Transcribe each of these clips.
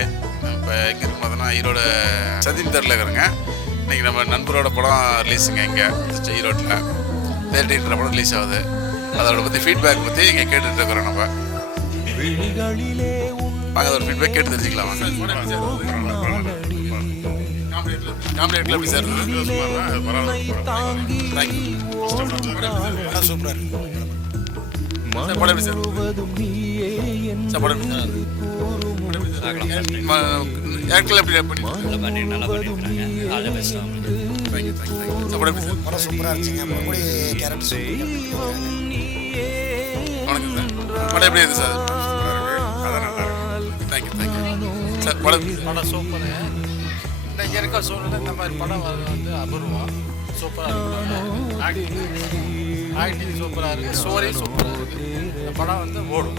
நேர்களே, இப்போ எங்கே இருக்கு பார்த்தோன்னா ஈரோடு சதீம் தெருவில் இருக்கிறேங்க. இன்றைக்கி நம்ம நண்பரோட படம் ரிலீஸுங்க இங்கே ஈரோட்டில் தேர்ட்டின்ற படம் ரிலீஸ் ஆகுது. அதோட பற்றி ஃபீட்பேக் பற்றி இங்கே கேட்டுட்டு இருக்கிறோம். நம்ம வாங்க அதோட ஃபீட்பேக் கேட்டு தெரிஞ்சுக்கலாம். வாங்க காம்படிட்டில் எப்படி சார் இருந்தது? தேங்க்யூ. சூப்பராக இருக்கு படம் எப்படி சார்? படம் எப்படி சார்? ஆக்டர் எப்படி பண்ணி நல்லா பண்ணியிருக்காங்க. All the best. Thank you thank you. படம் எப்படி சார்? படம் சூப்பராக இருந்துச்சுங்க. மறுபடி கேரக்டர் வணக்கம் சார். படம் எப்படி இருக்குது சார்? அதான் நல்லா இருக்கு. Thank you thank you sir. படம் சூப்பரு. இன்றைக்கி இருக்க சூழ்நிலை இந்த மாதிரி படம் வந்து அபூர்வம். சூப்பராக இருக்கு. ஆக்டிங் சூப்பராக இருக்குது. ஸ்டோரி சூப்பராக இருக்குது. இந்த படம் வந்து ஓடும்.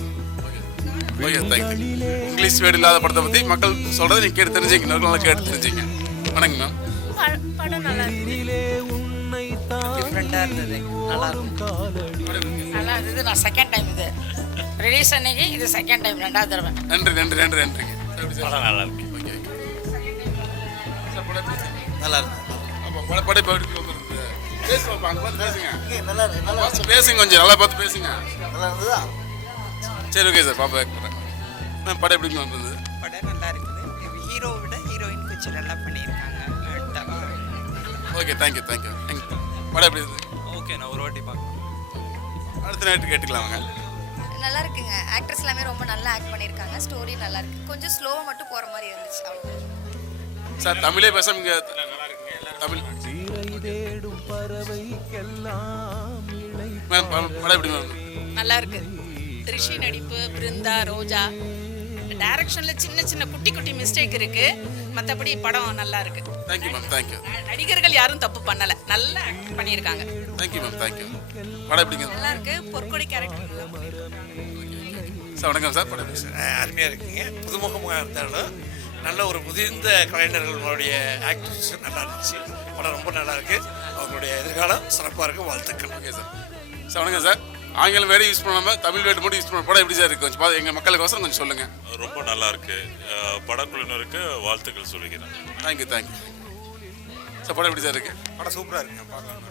Okay thank you. இங்கிலீஷ் வேர்டு இல்லாத படத்தை பற்றி மக்கள் சொல்கிறத நீங்கள் கேட்டு தெரிஞ்சுங்க. நல்லா கேட்டு தெரிஞ்சுங்க. வணக்கம் மேம். படம் நல்லா இருந்தது. டிஃப்ரெண்ட்டாக இருந்தது. நல்லா இருந்தது. நான் செகண்ட் டைம் இது ரிலீஸ் அன்னைக்கு இது செகண்ட் டைம், ரெண்டாவது தடவை. நன்றி நன்றி நன்றி நன்றிங்க. படம் நல்லா இருக்கு. Okay sir. படம் எப்படி சார்? நல்லா இருக்கு. அப்போ படம் இப்போ எப்படி வந்துருக்குது? பேசுவோம், அங்கே பார்த்து பேசுங்க. நல்லா இருக்கு. நல்லா பார்த்து பேசுங்க, கொஞ்சம் நல்லா பார்த்து பேசுங்க. நல்லா இருந்ததா? சரி ஓகே சார். பாப்பா கேட்குறேன் மேம். படம் எப்படி வந்தது? படம் நல்லா இருக்குது. ஹீரோவை விட ஹீரோயின் கொஞ்சம் நல்லா பண்ணியிருக்காங்க. Okay thank you thank you. படம் எப்படி இருந்தது? ஓகே, நான் ஒரு வாட்டி பார்க்குறேன். அடுத்த நைட்டு கேட்டுக்கலாம் வாங்க. நல்லா இருக்குங்க. ஆக்ட்ரஸ் எல்லாமே ரொம்ப நல்லா ஆக்ட் பண்ணியிருக்காங்க. ஸ்டோரி நல்லா இருக்கு. கொஞ்சம் ஸ்லோவாக மட்டும் போகிற மாதிரி இருந்துச்சு. சார் தமிழே பேச இங்கே தமிழ் மேம். படம் எப்படி மேம்? நல்லா இருக்கு. ரிஷி நடிப்பு, பிருந்தா, ரோஜா, டைரக்ஷன்ல சின்ன சின்ன குட்டி குட்டி மிஸ்டேக் இருக்கு. மற்றபடி படம் நல்லா இருக்கு. Thank you ma'am. தேங்க்யூ. நடிகர்கள் யாரும் தப்பு பண்ணல, நல்லா பண்ணியிருக்காங்க. Thank you ma'am. தேங்க்யூ. படம் எப்படிங்க நல்லா இருக்கு. பொற்கொடி கேரக்டர் சார்? வணக்கம் சார். படம் எப்படி சார்? அருமையாக இருக்குங்க. புதுமுகமாக இருந்தாலும் நல்ல ஒரு முதிர்ந்த கலைஞர்களுடைய ஆக்டிவிட்டிஸ் நல்லா இருந்துச்சு. படம் ரொம்ப நல்லா இருக்குது. அவங்களுடைய எதிர்காலம் சிறப்பாக இருக்குது. வாழ்த்துக்கள். Okay sir. சார் வணக்கம் சார். ஆங்கிலம் வேறு யூஸ் பண்ணாமல் தமிழ் வேர்டு மட்டும் யூஸ் பண்ண படம் எப்படி சார் இருக்குது? கொஞ்சம் பார்த்து எங்கள் மக்களுக்கோசரம் கொஞ்சம் சொல்லுங்கள். ரொம்ப நல்லா இருக்கு. படக்குழுவினருக்கு வாழ்த்துக்கள் சொல்லிக்கிறேன். Thank you thank you sir. படம் எப்படி சார் இருக்குது? படம் சூப்பராக இருக்குங்க. பார்க்கலாம்.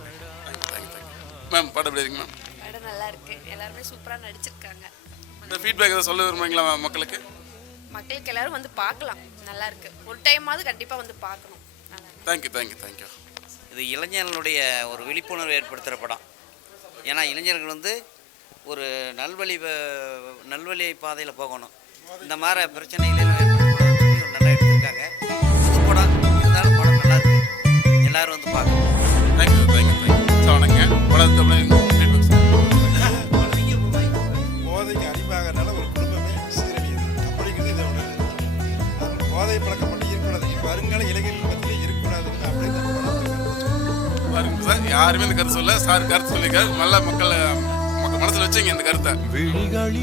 Thank you thank you thank you ma'am. படம் எப்படி இருக்குங்க மேம்? படம் நல்லா இருக்கு. எல்லாருமே சூப்பராக நடிச்சிருக்காங்க. இந்த ஃபீட்பேக் எதாவது சொல்ல விரும்புறீங்களா மக்களுக்கு? மக்களுக்கு எல்லாரும் வந்து பார்க்கலாம். நல்லா இருக்கு. ஒரு டைமாவது கண்டிப்பாக வந்து பார்க்கணும். நல்லா இருக்கு. Thank you thank you thank you. இது இளைஞர்களுடைய ஒரு விழிப்புணர்வு ஏற்படுத்துகிற படம். ஏன்னா இளைஞர்கள் வந்து ஒரு நல்வழி பாதையில் போகணும். இந்த மாதிரி பிரச்சனைகளே ஏற்படுத்தக்கூடாதுன்னு நல்லா எடுத்திருக்காங்க. புது படம் இருந்தாலும் படம் நல்லா இருக்கு. எல்லாரும் வந்து பார்க்கணும். Thank you thank you thank you sir. வணக்கம். படத்தை ஃபீட்பேக் சார். போதைக்கு அடிமையாகிறனால ஒரு குடும்பமே சீரழியுது. அப்படிங்கிறது இதை உணர்வு. போதை பழக்கம் பண்ணி இருக்கக்கூடாது. வருங்கால இளைஞர்கள் மத்தியிலே இருக்கக்கூடாதுன்னு அப்படியே பாருங்க சார். யாருமே இந்த கருத்து சொல்ல சார் கருத்து சொல்லியிருக்காரு. நல்லா மக்கள் மனசில் வச்சுங்க இந்த கருத்தை.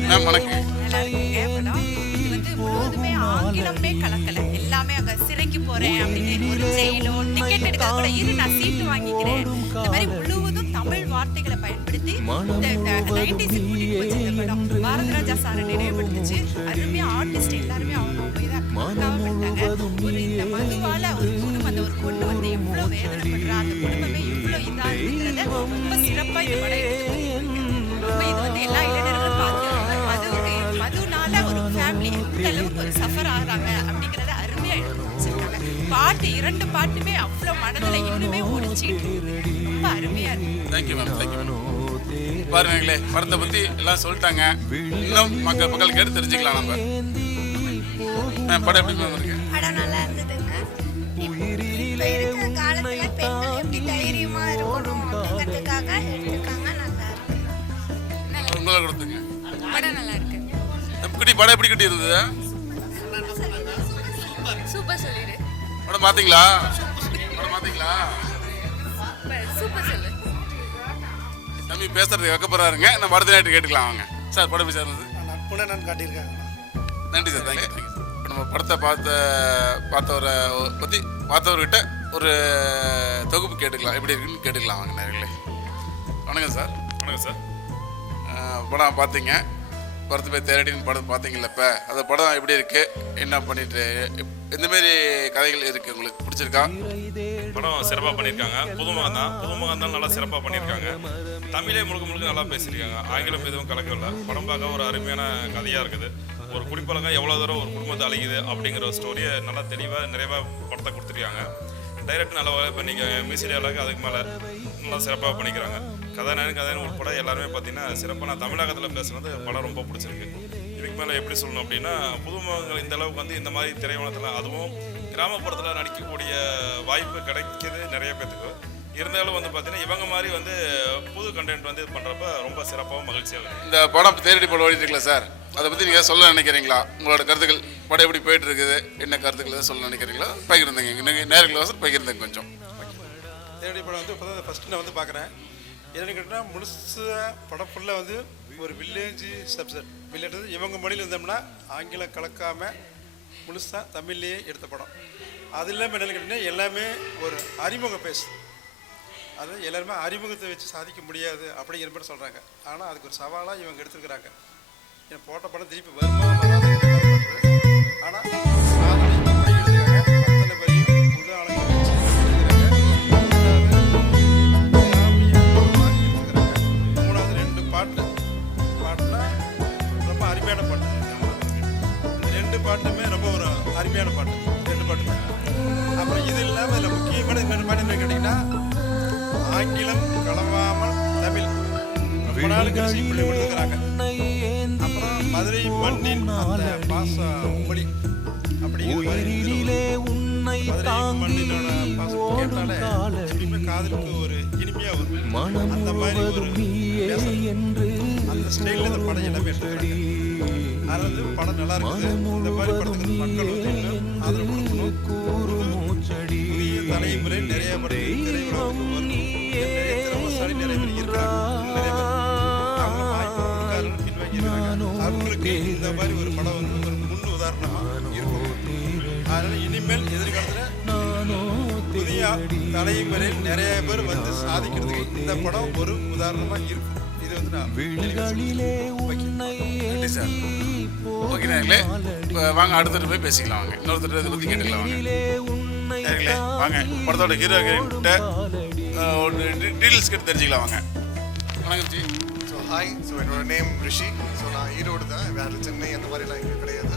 மேம் வணக்கம். நல்லா இருக்குங்க படம். இது வந்து முழுவதுமே ஆங்கிலமே கலக்கல. எல்லாமே அங்கே சிறைக்கு போறேன் அப்படின்னு ஒரு ஜெயிலோ டிக்கெட் எடுக்க கூட இரு நான் சீட்டு வாங்கிக்கிறேன். இந்த மாதிரி முழுவதும் தமிழ் வார்த்தைகளை பயன்படுத்தி இந்த 90s கூட்டிட்டு போச்சு இந்த படம். பாரதிராஜா சாரை நினைவுபடுத்துச்சு. அருமையா ஆர்டிஸ்ட் எல்லாருமே அவங்க இதாக பண்ணிட்டாங்க. ஒரு இந்த மதுவால ஒரு குடும்பம், அந்த ஒரு பொண்ணு வந்து எவ்வளோ வேதனைப்படுறா, அந்த குடும்பமே எவ்வளோ இதாக இருக்கிறத ரொம்ப சிறப்பாக இந்த படம் எடுத்துருக்கு. ரொம்ப இது வந்து எல்லா இளைஞர்களும் பார்த்து மதுனால ஒரு ஃபேமிலி எந்த அளவுக்கு ஒரு சஃபர் ஆகிறாங்க அப்படிங்கிறத அருமையாக எடுத்து வச்சிருக்காங்க. பாட்டு 2 பாட்டுமே அவ்வளோ மனதில் இன்னுமே ஓடிச்சிட்டு ரொம்ப அருமையாக இருக்கு. Thank you ma'am. தேங்க்யூ பாருங்களே. படத்தை பற்றி எல்லாம் சொல்லிட்டாங்க. இன்னும் மக்கள் கேட்டு தெரிஞ்சுக்கலாம் நம்ம. மேம் படம் எப்படி மேம் இருக்கு? படம் நல்லா இருந்ததுங்க. இப்போ இருக்கிற காலத்தில் பெண்கள் எப்படி தைரியமாக இருக்கணும் அப்படிங்கிறதுக்காக எடுத்துருக்காங்க. நல்லா இருக்கு. உங்களை கொடுத்துங்க. படம் நல்லா இருக்கு. குட்டி படம் எப்படி குட்டி இருந்தது? சூப்பர் சொல்லிடு. படம் பார்த்தீங்களா? படம் பார்த்தீங்களா? சூப்பர் சொல்லு. தம்பி பேசுறதுக்கு வைக்கப்படுறாருங்க. நம்ம அடுத்த நைட்டு கேட்டுக்கலாம் வாங்க. சார் படம் எப்படி சார் இருந்தது? நட்புணை நான் காட்டியிருக்காங்க. நன்றி சார். Thank you thank you. இப்போ நம்ம படத்தை பார்த்தவரை பற்றி பார்த்தவர்கிட்ட ஒரு தொகுப்பு கேட்டுக்கலாம். எப்படி இருக்குன்னு கேட்டுக்கலாம் வாங்க நேர்களே. வணக்கம் சார். வணக்கம் சார். படம் பார்த்தீங்க. படத்து போய் தேரடின்னு படம் பார்த்தீங்களா? இப்போ அந்த படம் எப்படி இருக்குது, என்ன பண்ணிட்டு, எந்தமாரி கதைகள் இருக்குது, உங்களுக்கு பிடிச்சிருக்கா? படம் சிறப்பாக பண்ணியிருக்காங்க. புதுமுகம் தான் நல்லா சிறப்பாக பண்ணியிருக்காங்க. தமிழே முழுக்க நல்லா பேசியிருக்காங்க. ஆங்கிலம் எதுவும் கலக்கவில்லை. படம் பார்க்க ஒரு அருமையான கதையாக இருக்குது. ஒரு குடிப்பழக்கம் எவ்வளோ தூரம் ஒரு குடும்பத்தை அழிக்குது அப்படிங்கிற ஒரு ஸ்டோரியை நல்லா தெளிவாக நிறைவாக படத்தை கொடுத்துருக்காங்க. டைரக்ட் நல்லா வேலை பண்ணியிருக்காங்க. மியூசிக் டயலாக் அதுக்கு மேலே நல்லா சிறப்பாக பண்ணிக்கிறாங்க. கதாநாயகன் உட்பட எல்லாருமே பார்த்தீங்கன்னா சிறப்பாக நான் தமிழகத்தில் பேசுகிறது படம் ரொம்ப பிடிச்சிருக்கு. இதுக்கு மேலே எப்படி சொல்லணும் அப்படின்னா, புதுமுகங்கள் இந்த அளவுக்கு வந்து இந்த மாதிரி திரைவனத்தில் அதுவும் கிராமப்புறத்தில் நடிக்கக்கூடிய வாய்ப்பு கிடைக்கிது நிறைய பேத்துக்கு. இருந்தாலும் வந்து பார்த்தீங்கன்னா இவங்க மாதிரி வந்து புது கண்டென்ட் வந்து பண்ணுறப்ப ரொம்ப சிறப்பாகவும் மகிழ்ச்சியாக இருக்குது. இந்த படம் தேரடி படம் ஓடிட்டுருக்கல சார், அதை பற்றி நீங்கள் சொல்ல நினைக்கிறீங்களா? உங்களோட கருத்துக்கள், படம் எப்படி போயிட்டு இருக்குது, என்ன கருத்துக்கள் எதாவது சொல்ல நினைக்கிறீங்களா? பகிர்ந்துங்க. இன்னைக்கு நேரில் வாசல் பகிர்ந்துங்க கொஞ்சம். தேரடி படம் வந்து இப்போ தான் ஃபஸ்ட்டு நான் வந்து பார்க்குறேன். என்னென்னு கேட்டால் முழுசாக படம் ஃபுல்லாக வந்து ஒரு வில்லேஜ் சப்ஜெக்ட். வில்லேஜ் இவங்க மொழியில் இருந்தோம்னா ஆங்கிலம் கலக்காமல் முழுசாக தமிழ்லேயே எடுத்த படம். அது இல்லாமல் என்னென்னு கேட்டிங்கன்னா எல்லாமே ஒரு அறிமுக பேசு. அது எல்லாருமே அறிமுகத்தை வச்சு சாதிக்க முடியாது அப்படிங்கிற மாதிரி சொல்கிறாங்க. ஆனால் அதுக்கு ஒரு சவாலாக இவங்க எடுத்துருக்குறாங்க. ஏன்னா போட்ட படம் திருப்பி வருமா வராதுங்கிறது. ஆனால் சாதனை அப்படி எடுத்துருக்காங்க. அத்தனை பேரையும் புது ஆளுங்க வச்சு எடுத்துக்கிறாங்க. மூணாவது 2 பாட்டுனா ரொம்ப அருமையான பாட்டு. இந்த 2 பாட்டுமே ரொம்ப ஒரு அருமையான பாட்டு. 2 பாட்டுமே. அப்புறம் இது இல்லாமல் இதில் முக்கியமான இன்னொரு பாட்டு என்ன கேட்டிங்கன்னா, ஆங்கிலம் கலவாமல் தமிழ் ரொம்ப நாள் கழிச்சு இப்படி கொடுத்துக்கிறாங்க. அப்புறம் மதுரை மண்ணின் அந்த பாச மொழி அப்படிங்கிற மதுரை மண்ணினோட பாசம் கேட்டாலே எப்பயுமே காதலுக்கு ஒரு இனிமையாக வரும். அந்த மாதிரி ஒரு அந்த ஸ்டைலில் இந்த படம் எல்லாமே எடுத்துக்கிறாங்க. அதாவது படம் நல்லா இருக்குது. இந்த மாதிரி படத்துக்கு மக்கள் வந்து இன்னும் ஆதரவு கொடுக்கணும். புதிய தலைமுறை நிறைய படத்துக்கு திரையுலகத்துக்கு வரும். நிறைய பேர் இருக்கிறாங்க. நிறைய பேர் அவங்களும் வாய்ப்பு கொடுக்காது பின்வாங்கி இருக்காங்க. அவங்களுக்கு இந்த மாதிரி ஒரு படம் வந்து ஒரு முன் உதாரணமாக இருக்கும். அதனால் இனிமேல் எதிர்காலத்தில் புதிய தலைமுறையில் நிறைய பேர் வந்து சாதிக்கிறதுக்கு இந்த படம் ஒரு உதாரணமாக இருக்கும். இது வந்து நான் சார் ஓகே நேர்களே, இப்போ வாங்க அடுத்தட்டு போய் பேசிக்கலாம். வாங்க இன்னொருத்தர் இதை பற்றி கேட்டுக்கலாம். வாங்க நேர்களே, வாங்க படத்தோட ஹீரோ கிட்ட டீட்டெயில்ஸ் கிட்ட தெரிஞ்சுக்கலாம். வாங்க. வணக்கம் ஜி. So hi. ஸோ என்னோட நேம் ரிஷி. ஸோ நான் ஈரோடு தான், வேறு சென்னை அந்த மாதிரிலாம் இங்கே கிடையாது.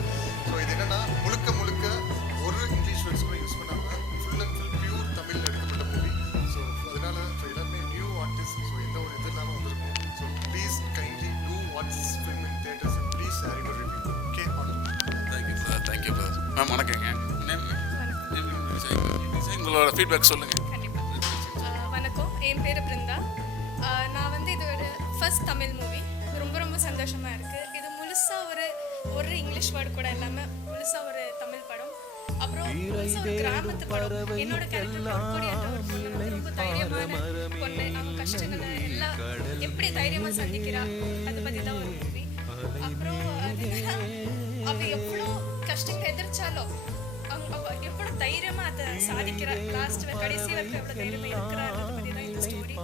ஸோ இது என்னென்னா முழுக்க ஒரு இங்கிலீஷ் வேர்ட்ஸ் கூட யூஸ் பண்ணாமல் ஃபுல் அண்ட் ஃபுல் பியூர் தமிழில் எடுக்கப்பட்ட மூவி. ஸோ அதனால எல்லாருமே நியூ ஆர்டிஸ்ட். ஸோ எந்த ஒரு இது இல்லாமல் வந்திருக்கும். So please kindly do watch film in theatres and please share your review. Okay, thank you sir. Thank you sir. Ma'am வணக்கங்க. உங்களோட ஃபீட்பேக் சொல்லுங்கள். வணக்கம், என் பேர் பிருந்தா. நான் வந்து இது ஒரு ஃபர்ஸ்ட் தமிழ் மூவி. ரொம்ப சந்தோஷமாக இருக்குது. இது முழுசாக ஒரு இங்கிலீஷ் வேர்டு கூட இல்லாமல் முழுசாக ஒரு தமிழ் படம். அப்புறம் முழுசாக ஒரு கிராமத்து படம். என்னோட கேரக்டர் ரொம்ப தைரியமான பொண்ணு. அவங்க கஷ்டங்களை எல்லாம் எப்படி தைரியமாக சந்திக்கிறா அதை பற்றி தான் ஒரு மூவி. அப்புறம் அவள் எவ்வளோ கஷ்டங்களை எதிர்த்தாலும் அவள் எவ்வளோ தைரியமாக அதை சாதிக்கிறா. லாஸ்ட் கடைசி வரைக்கும் எவ்வளோ தைரியமாக இருக்கிறா அதை பற்றி தான் இந்த ஸ்டோரி.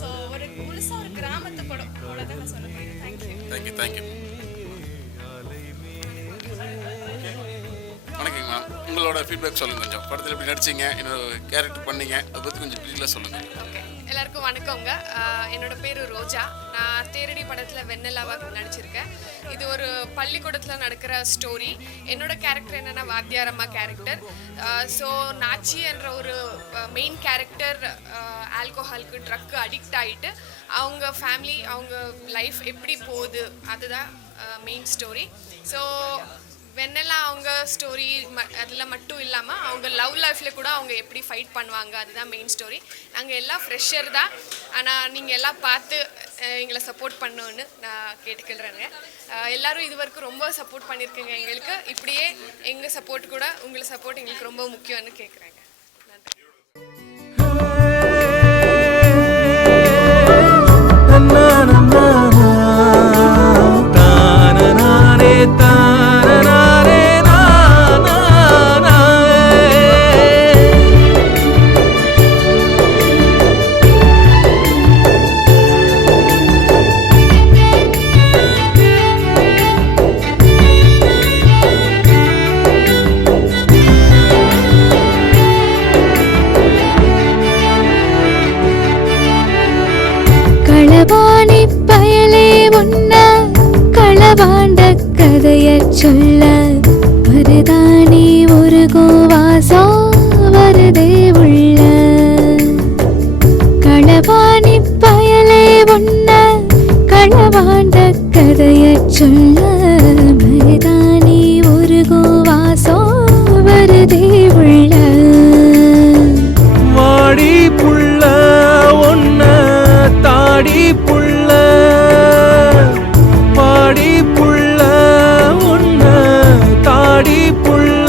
ஸோ ஒரு முழுசாக ஒரு கிராமத்து படம். அவ்வளோதான் நான் சொல்ல முடியும். தேங்க்யூ. தேங்க்யூ. வணக்கங்க மேம். உங்களோட ஃபீட்பேக் சொல்லுங்கள் கொஞ்சம். படத்தில் எப்படி நடிச்சிங்க, என்னோட கேரக்டர் பண்ணீங்க, அதை பற்றி கொஞ்சம் டீட்டெயிலாக சொல்லுங்கள். ஓகே, எல்லாருக்கும் வணக்கங்க. என்னோட பேர் ரோஜா. நான் தேரடி படத்தில் வெண்ணெலாவாக நடிச்சிருக்கேன். இது ஒரு பள்ளிக்கூடத்தில் நடக்கிற ஸ்டோரி. என்னோட கேரக்டர் என்னென்னா வாத்தியாரம்மா கேரக்டர். ஸோ நாச்சி என்ற ஒரு மெயின் கேரக்டர் ஆல்கோஹாலுக்கு ட்ரக்கு அடிக்ட் ஆகிட்டு அவங்க ஃபேமிலி அவங்க லைஃப் எப்படி போகுது அதுதான் மெயின் ஸ்டோரி. ஸோ வெண்ணெலா அவங்க ஸ்டோரி அதில் மட்டும் இல்லாமல் அவங்க லவ் லைஃப்பில் கூட அவங்க எப்படி ஃபைட் பண்ணுவாங்க அதுதான் மெயின் ஸ்டோரி. நாங்கள் எல்லாம் ஃப்ரெஷர் தான். ஆனால் நீங்கள் எல்லாம் பார்த்து எங்களை சப்போர்ட் பண்ணணுன்னு நான் கேட்டுக்கிறேங்க. எல்லோரும் இது வரைக்கும் ரொம்ப சப்போர்ட் பண்ணியிருக்கீங்க எங்களுக்கு. இப்படியே எங்கள் சப்போர்ட் கூட உங்களை சப்போர்ட் எங்களுக்கு ரொம்ப முக்கியம்னு கேட்குறேங்க. நன்றி. களவாணி பயலே உன்ன களவாண்ட கதைய சொல்ல மருதாணி ஒரு கோவாசம் வருதே உள்ள களவாணி பயலே உன்ன களவாண்ட கதைய சொல்ல மருதாணி ஒரு கோவாசம் வருதே உள்ள வாடி புள்ள ஒன்ன தாடி புள்ள பாடி புள்ள ஒன்ன தாடி புள்ள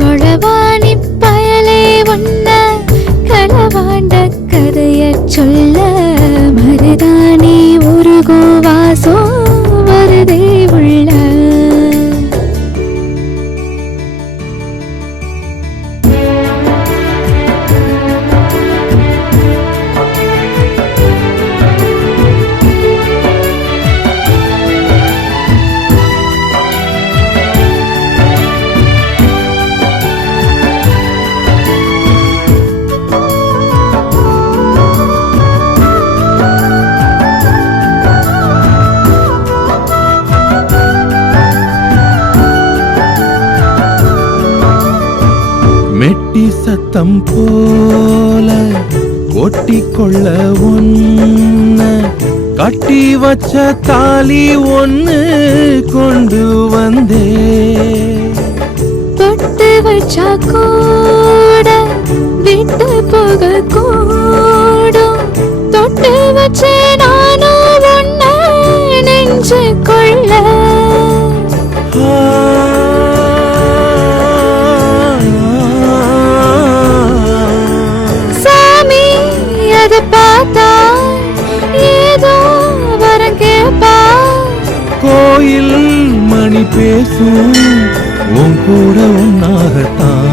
களவாணி பயலே ஒன்ன களவாண்ட கதைய சொல்ல மருதாணி ஒரு கோவாசோ வருதே உள்ள மெட்டி சத்தம் போல கொட்டிக்கொள்ள ஒன்ன கட்டி வச்ச தாலி ஒன்னு கொண்டு வந்தே தொட்டு வச்சா கூட விட்டு போக கூடும் தொட்டு வச்சே நானும் ஒன்ன நெஞ்சு கொள்ள சாமி அதை பார்த்தா ஏதோ வரம் கேப்பா கோயில் மணி பேசும் உன் கூட ஒன்னாகத்தான்